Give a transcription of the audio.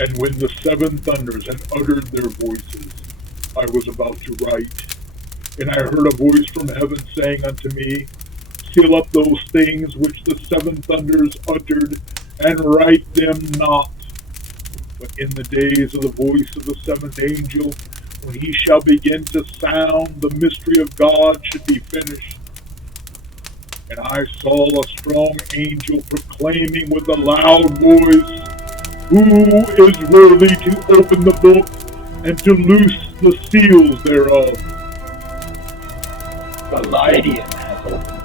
And when the seven thunders had uttered their voices, I was about to write. And I heard a voice from heaven saying unto me, Seal up those things which the seven thunders uttered, and write them not. But in the days of the voice of the seventh angel, when he shall begin to sound, the mystery of God should be finished. And I saw a strong angel proclaiming with a loud voice, Who is worthy to open the book and to loose the seals thereof? The Lightian has opened